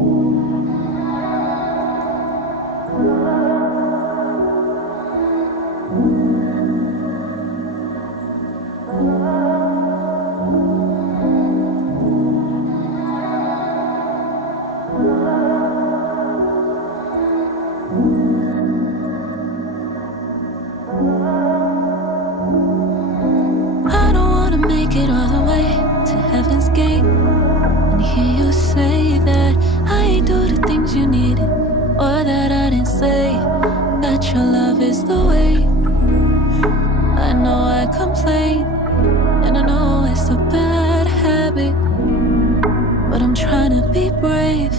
I don't wanna make it all the way to heaven's gate and hear you say that I ain't do the things you needed, or that I didn't say that your love is the way. I know I complain, and I know it's a bad habit, but I'm trying to be brave